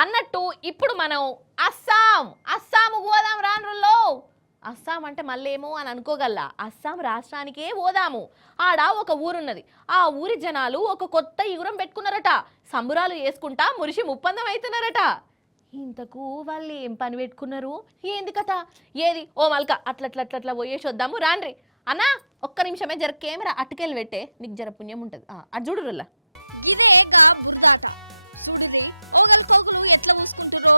అన్నట్టు ఇప్పుడు మనం అస్సాం పోదాం రానుల్లో. అస్సాం అంటే మళ్ళేమో అని అనుకోగల్లా, అస్సాం రాష్ట్రానికే పోదాము. ఆడ ఒక ఊరున్నది, ఆ ఊరి జనాలు ఒక కొత్త ఇగురం పెట్టుకున్నారట. సంబురాలు చేసుకుంటా మురిసి ముప్పందం అవుతున్నారట. ఇంతకు వాళ్ళు ఏం పని పెట్టుకున్నారు, ఏంది కథ, ఏది ఓ మల్క అట్లట్లట్లట్లా పోయేసి వద్దాము రాండ్రి. అన్నా ఒక్క నిమిషమే జర కెమెరా అటుకెళ్ళి పెట్టే, నీకు జర పుణ్యం ఉంటుంది. అటు చూడురులా, ఇదేగా బురదాట చూడురి, ఓగలు కోగులు ఎట్లా పూసుకుంటురో.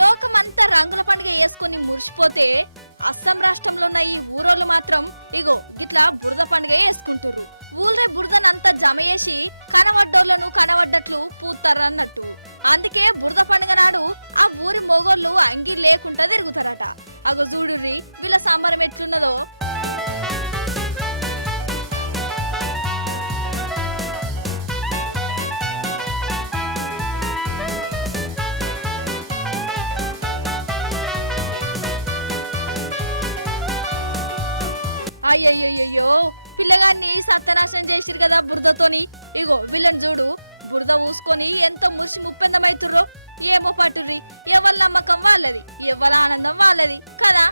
లోకమంతా రంగుల పండుగ వేసుకొని మురిసిపోతే అస్సాం రాష్ట్రంలో ఉన్న ఈ ఊరోళ్ళు మాత్రం ఇగో ఇట్లా బురద పండుగ వేసుకుంటారు. ఊళ్ళో బురదనంతా జమ చేసి కనబడ్డోళ్ళను కనబడ్డట్లు పూతారు అన్నట్టు. అందుకే బురద పండుగ నాడు ఆ ఊరి మొగోళ్ళు అంగి లేకుండా తిరుగుతారట. అగో చూడుర్రి వీళ్ళ సంబరం ఎట్లున్నదో. అయ్యయ్యో పిల్లగాన్ని సత్యనాశనం చేసిరు కదా బురదతోని. ఇగో వీళ్ళని చూడు, బురద ఊసుకొని ఎంత మురిసి ముప్పెందమైతుర్రో. ఏమో పట్టుర్రి, ఎవరి నమ్మకం వాళ్ళది, ఎవరి ఆనందం వాళ్ళది కదా.